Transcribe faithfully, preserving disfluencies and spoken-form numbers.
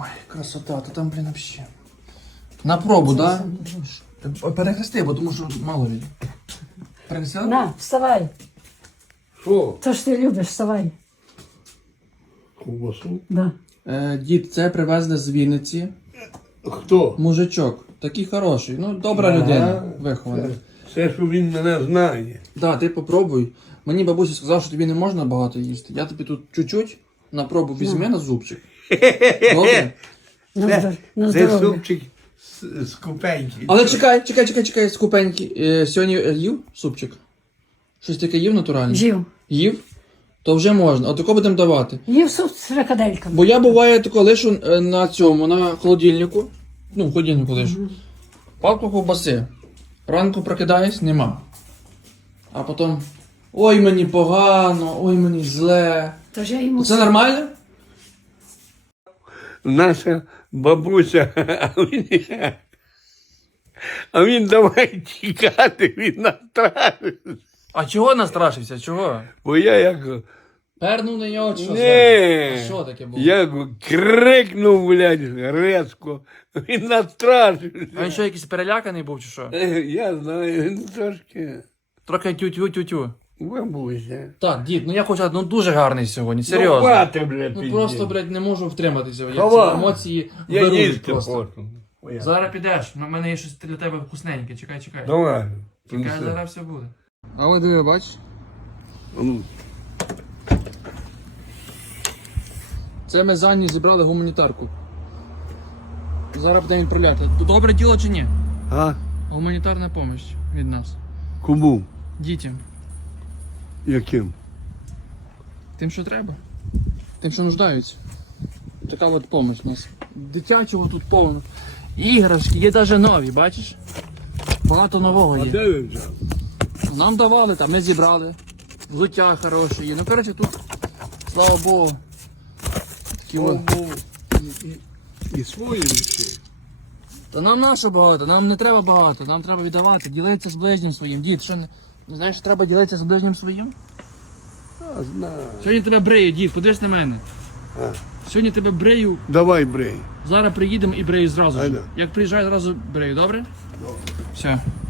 Ой, красота, то там, блін, вообще. На пробу, да? Перехрести, бо тому що мало від. Перехрестила? На, вставай. Що? То ж ти любиш, вставай. Ковбасу? Да. Е, дід, це привезли з Вінниці. Хто? Мужичок. Такий хороший. Ну, добра Ага. людина. Вихована. Все, що він мене знає. Да, ти попробуй. Мені бабуся сказала, що тобі не можна багато їсти. Я тобі тут чуть-чуть на пробу візьми на зубчик. Добре? На, Це, здор... на це здоров'я. супчик з, з купеньки. Але чекай, чекай, чекай, чекай, скупенький. Е, сьогодні е, їв супчик? Щось таке їв натуральне? Жив. Їв? То вже можна. А тако будемо давати. Їв суп з фрикадельками. Бо я буває тако лишу е, на цьому, на холодильнику. Ну, в холодильнику лишу. Палку ковбаси. Ранку прокидаюсь, нема. А потім. Ой, мені погано, ой, мені зле. Тож я йому Це нормально? Наша бабуся, а він, а він давай тікати, він настрашився. А чого настрашився? Чого? Бо я як, Пернув на нього чи що? не, А що таке було? як крикнув, блядь, резко, він настрашився. А він що, якийсь переляканий був чи що? Е, Я знаю, він трошки Трохи тю-тю-тю-тю. бабуся. Так, дід, ну я хочу, ну дуже гарний сьогодні, Ну, серйозно. хвати, блядь, Ну пізді. просто, блядь, не можу втриматися. Я Хава. ці емоції Я беруть їсти просто. хочу. Ой, Зараз підеш, на мене є щось для тебе вкусненьке, чекай, чекай. Давай. Чекай, принеси. зараз все буде. А от диви, бачиш? Ну, Це ми з Анні зібрали гуманітарку. Зараз будемо відправляти. Добре діло чи ні? А? Гуманітарна допомога від нас. Кому? Дітям. Яким? Тим, що треба. Тим, що нуждаються. Така от допомога у нас. Дитячого тут повно. Іграшки, є навіть нові, бачиш? Багато нового А є. де ви взяв? Нам давали, там ми зібрали. Взуття хороше є. Ну, коротше, тут, слава Богу. Такі от. І, і, і свої речі. Та нам наше багато, нам не треба багато, нам треба віддавати, ділитися з ближнім своїм. Дід, що не, не знаєш, що треба ділитися з ближнім своїм? А, знаю. Сьогодні тебе брею, дід, подивись на мене. А. Сьогодні тебе брею, Давай брей. зараз приїдемо і брею зразу ж. Айда. Як приїжджаю, зразу брею, добре? Добре. Все.